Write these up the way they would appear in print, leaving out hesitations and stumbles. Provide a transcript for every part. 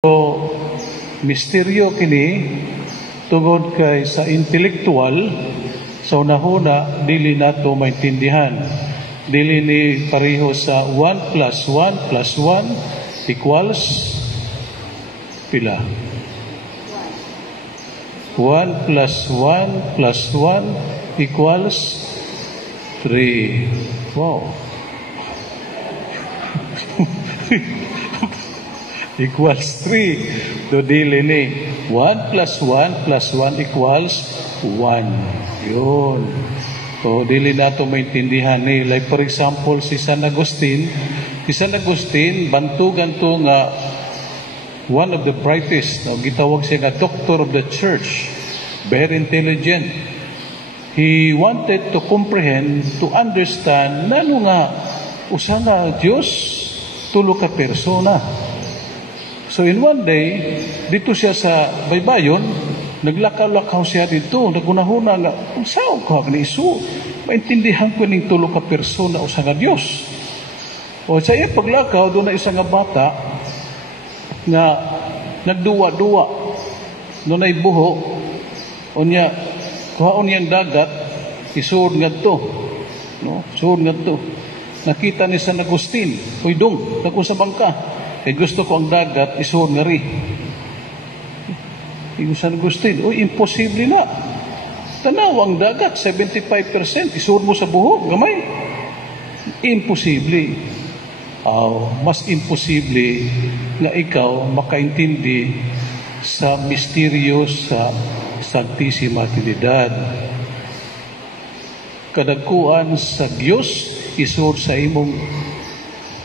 So, misteryo kini tungod kay sa intelektual sa unahuna dili nato maintindihan. Dili ni pareho sa 1 plus 1 plus 1 equals pila? 1 plus 1 plus 1 equals 3. Wow. Equals 3. So, dili ni 1 plus 1 plus 1 equals 1. Yun. So, dili nato maintindihan ni. Like for example, si San Agustin, bantugan to nga one of the brightest, no, gitawag siya nga doctor of the church, very intelligent. He wanted to comprehend, to understand, nano nga, usa nga Diyos, tulo ka persona. So in one day, dito siya sa baybayon, naglakaw-lakaw siya dito, nagunahuna nga, kung saan ko ni Isu, maintindihan ko ning tulo ka persona o sa nga Diyos. O sa iya paglakaw, doon na isa nga bata, nga nagduwa-duwa, doon ay buho, o niya, kuhaon niyang dagat, isuod nga to, no? Suod nga to. Nakita ni San Agustin, uy dong, nag-usabang ka, kaya gusto ko ang dagat, isuod nga ri. Yung San Agustin, uy, imposible na. Tanaw ang dagat, 75%, isuod mo sa buho, gamay. Imposible. Mas imposible na ikaw makaintindi sa misteryo sa Santisima Trinidad. Kadagkuan sa Diyos, isuod sa imong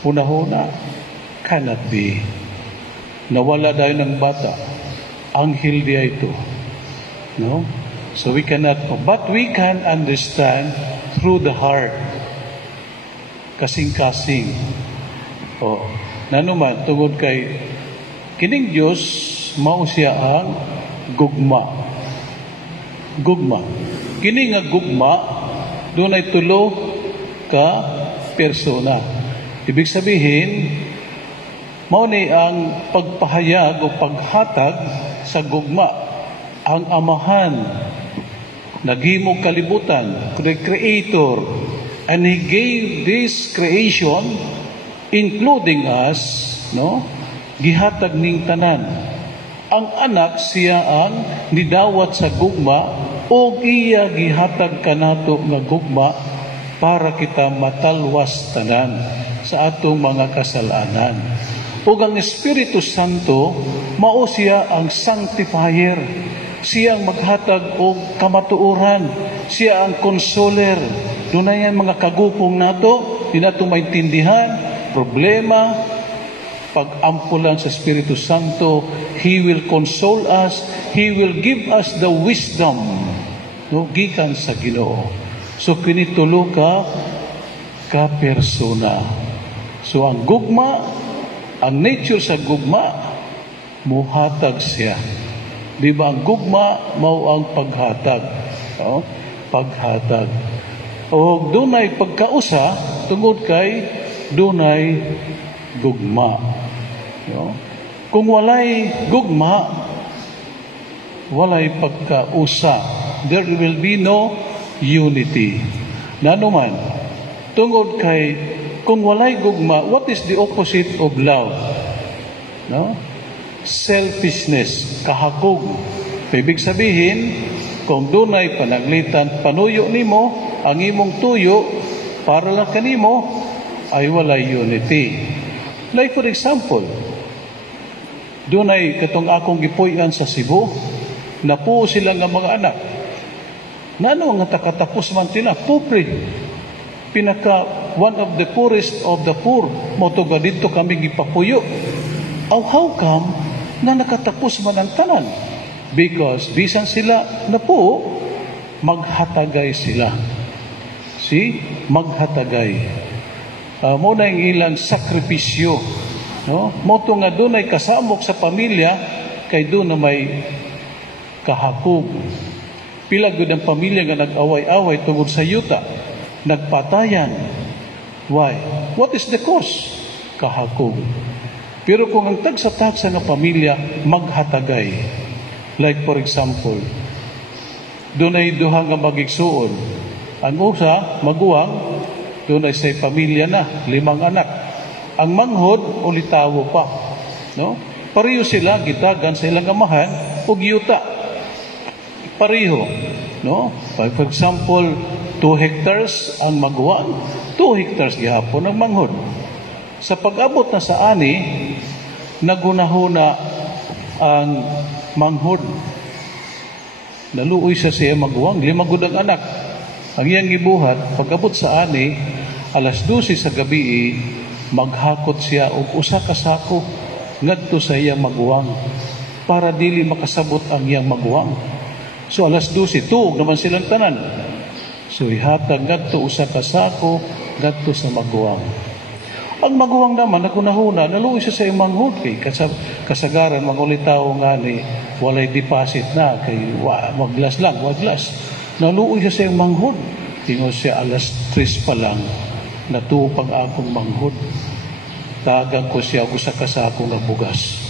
hunahuna, cannot be. Nawala dahil ng bata. Anghel diya ito. No? So we cannot, but we can understand through the heart. Kasing-kasing. Nanuman, tungod kay kining Diyos, mao siya ang gugma. Gugma. Kini nga gugma, doon ay tulo ka persona. Ibig sabihin, mao ni ang pagpahayag o paghatag sa gugma. Ang amahan, naghimog kalibutan, the Creator, and He gave this creation, including us, no? Gihatag ning tanan. Ang anak siya ang nidawat sa gugma o iya gihatag kanato nga gugma para kita matalwas tanan sa atong mga kasalanan. Ug ang Espiritu Santo mao siya ang sanctifier. Siya ang maghatag og kamatuoran. Siya ang consoler. Dunay mga kagupong nato, di nato maintindihan, problema, pag-ampulan sa Espiritu Santo, He will console us, He will give us the wisdom, no, gikan sa Ginoo. So kinitulo ka persona. So ang gugma, ang nature sa gugma, muhatag siya. Di ba ang gugma mao ang paghatag, no? Paghatag. O dunay pagkausa tungod kay dunay gugma. No? Kung walay gugma, walay pagkausa. There will be no unity. Nanuman, tungod kay kung walay gugma, what is the opposite of love? No? Selfishness, kahakog. Ibig sabihin, kung dunay panaglitan, panuyo nimo, ang imong tuyo, para lang kanimo, ay walay unity. Like for example, dunay katong akong gipuy-an sa Cebu, napuo sila nga mga anak. Nano nga takatapos man sila, pobre. One of the poorest of the poor, motoga dito kami gipapuyo. How come na nakatapos man ang tanan? Because bisan sila napuo, maghatagay sila. See? Maghatagay. Muna yung ilang sakripisyo. No? Moto nga doon ay kasamok sa pamilya, kay doon na may kahakog. Pila gud ang pamilya nga nag-away-away tungod sa yuta, nagpatayan. Why? What is the cause? Kahakog. Pero kung ang tagsa-tagsa nga pamilya maghatagay, like for example, doon ay duha nga magigsuon. Ang usa, maguwang, doon ay say pamilya na, 5 anak. Ang manghod, ulitawo pa. No? Pareho sila, gitagan sa ilang amahan, o giyuta. Pareho. No? For example, 2 hectares ang maguwang, 2 hectares gihapon ang manghod. Sa pag-abot na sa ani, nagunahuna ang manghod. Naluoy siya maguwang, 5 gud ang anak. Ang iyang gibuhat, pag-abot sa ani, alas 12 sa gabi, maghakot siya og usa ka sako ngadto sa iyang maguwang para dili makasabot ang iyang maguwang. So alas 12, tuog naman silang tanan. So ihatag ngadto usa ka sako ngadto sa maguwang. Ang maguwang naman, nakunahuna, naluoy siya sa imang hod kay kasagaran, mga ulitaw nga ni, walay deposit na, kay waglas lang, waglas. Naluoy siya sa imang hod. Tingos siya alas 3 pa lang, natupang akong manghod. Tagang ko siya usa ka sako nga bugas.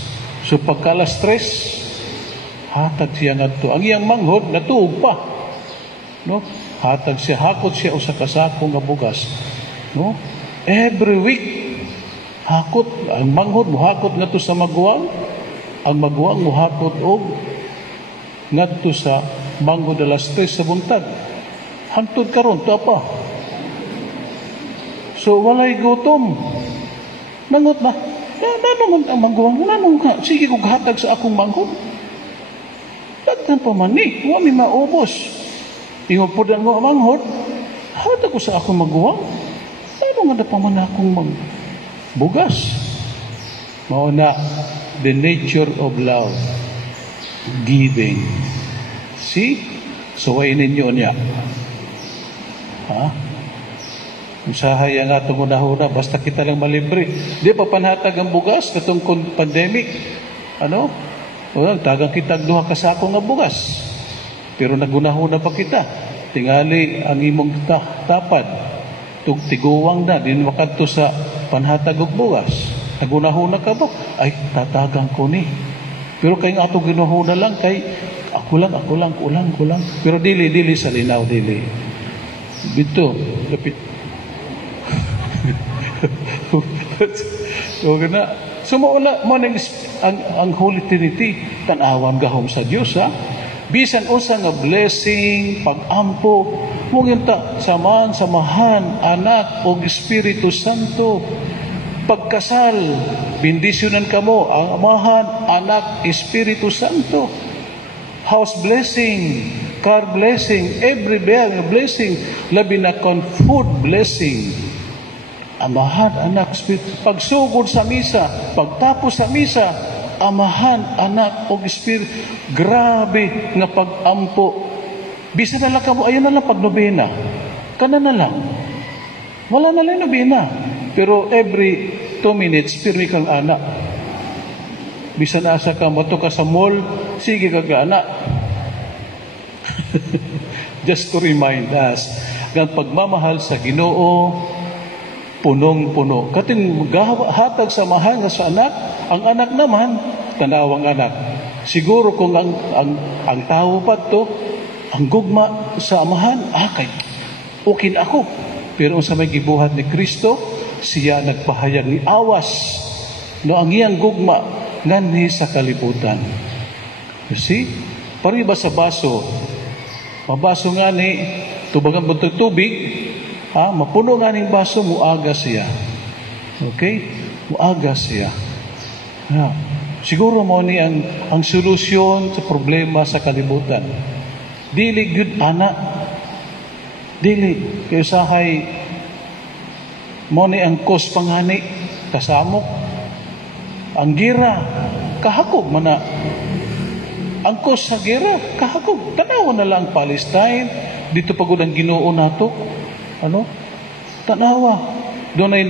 So pagka alas 3, hatag siya ngadto. Ang iyang manghod, natuog pa. No? Hatag siya, hakot siya usa ka sako nga bugas. No? Every week, hakot. Ang manghod mo hakot ngadto sa maguwang. Ang maguwang mo hakot og ngadto sa manghod alas 3 sa buntag. Hantod karon to pa. So walay gutom. Nangot na. Nanong ang maguwang? Nanong ka? Sige kog hatag sa akong manghod. Daghan pa man ni. Wa mi maubos. Ingon po ang manghod. Hatag ko sa akong maguwang. Ano nga na pa man akong bugas? Mauna, the nature of love. Giving. See? Suwayin ninyo niya. Ha? Usahay ang atong una-una, basta kita lang malibre. Di pa panhatag ang bugas katong pandemic. Ano? Well, tagang kita duha ka sako nga bugas. Pero nagunahuna pa kita. Tingali ang imong tapad. Tiguwang na, din makadto sa panhatag og bugas. Nagunahuna ka ba? Ay, tatagang ko ni. Pero kay nga ato ginuhuna lang, kay ako lang. Pero dili sa linaw, dili. Bito, lapit. So, maula mo ang Holy Trinity, tanawan gahom sa Diyos, ha? Bisan usa nga blessing, pag-ampo, mong ta samahan, anak o Espiritu Santo. Pagkasal, bendisyonan kamo ang amahan, anak, Espiritu Santo. House blessing, car blessing, every blessing, labi na food blessing. Amahan, anak, Espiritu. Pagsugod sa misa, pagtapos sa misa, amahan, anak, o Espiritu. Grabe nga pag-ampo. Bisa na lang ka mo, ayun na lang pag-nobena. Kana na lang. Wala na lang nobena. Pero every 2 minutes, pirmi kang anak. Bisa na asa ka, mato ka sa mall, sige kag anak. Just to remind us, ang pagmamahal sa Ginoo, punong-puno. Kating hatag sa mahal nga sa anak, ang anak naman, tanawang anak. Siguro kung ang tao pa to, ang gugma sa amahan, kay okay ako. Pero sa may gibuhat ni Kristo, siya nagpahayag ni awas na ang iyang gugma nganhi sa kalibutan. You see? Pariba sa baso. Mabaso nga ni, tubagang buntog tubig, mapuno nga ni baso, muaga siya. Okay? Muaga siya. Siguro mo ni ang solusyon sa problema sa kalibutan. Dili gyud ana. Dili kay usahay mo ni ang kos panghani kasamok. Ang gira kahakog man na. Ang kos sa gira kahakog. Tanawa na lang Palestine, dito pagod ang Ginoo nato. Ano? Tanawa. Doon ay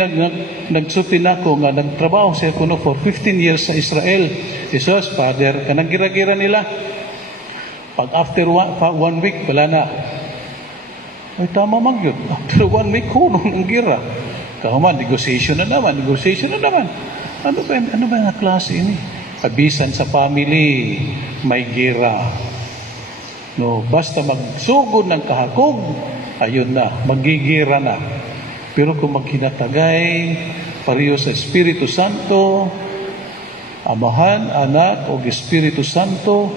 nagsulti na ko nga nagtrabaho siya kuno for 15 years sa Israel. Jesus, Father, kanang gira-gira nila. Pag after 1 week, wala na. Ay, tama man yun. After 1 week, hunong ang gira. Kahuman, negotiation na naman. Ano ba nga klase ini? Kabisan sa family, may gira. No, basta magsugod ng kahakog, ayun na, magigira na. Pero kung magkinatagay, pareho sa Espiritu Santo, Amahan, Anak, o Espiritu Santo,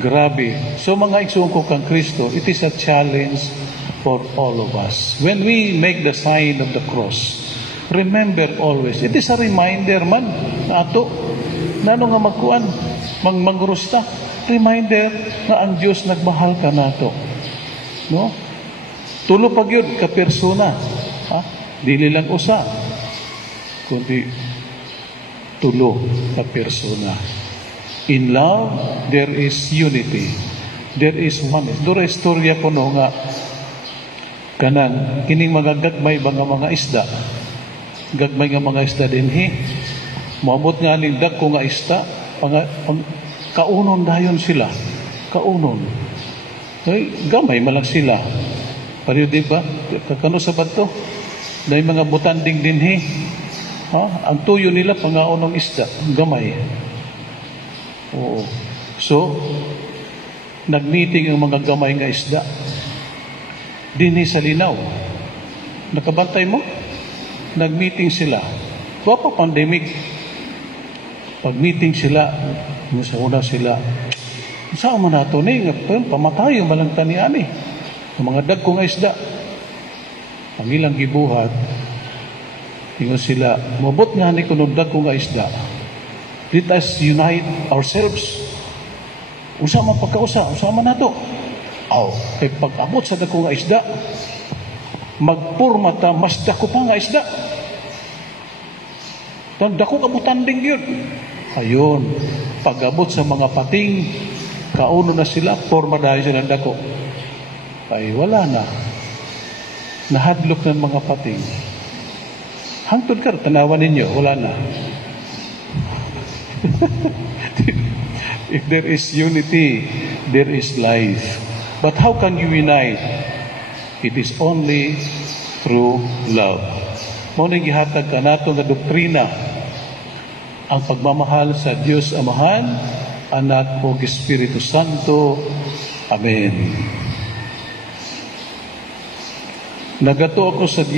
grabe. So mga igsungko kang Kristo, it is a challenge for all of us. When we make the sign of the cross, remember always, it is a reminder man na ato, na ano nga magkuan, mangrusta, reminder na ang Diyos nagmahal ka nato. No? Tulo pag yun, ka persona. Ha? Dili lang usa, kundi tulo ka persona. In love, there is unity. There is oneness. Dura istorya ko no nga, kanang, kining mga gagmay mga isda. Gagmay nga mga isda din Moabot nga ning dagko nga isda, kaunon dayon sila. Kaunon. Ay, gamay malang sila. Pero di ba? Kakano sa bato? Dahil mga butanding din Ha? Ang tuyo nila pangaon ng isda. Gamay. Oo. So, nagmeeting ang mga gamay nga isda. Dinhi sa linaw. Nakabantay mo? Nagmeeting sila. Pa pandemic. Pag-meeting sila, sa una sila, saan man nato ni, pamatayo malang tanian ang mga dagko nga isda. Ang ilang gibuhat, ingon sila, mabot nga ni kunong dagko nga isda. Let us unite ourselves. Usa man pagkausa, usa man nato. Kay pag-abot sa dagko nga isda, magpurma ta, mas dako pa nga isda. Dako kabutanding yun. Ayun, pag-abot sa mga pating, kauno na sila, porma dahil sila dako. Ay, wala na. Nahadlok ng mga pating. Hangtod ka, tanawan ninyo, wala na. If there is unity, there is life. But how can you unite? It is only through love. Muna gihatag ka nato nga doktrina, ang pagmamahal sa Diyos Amahan, Anak o Espiritu Santo. Amen. Nagato ako sa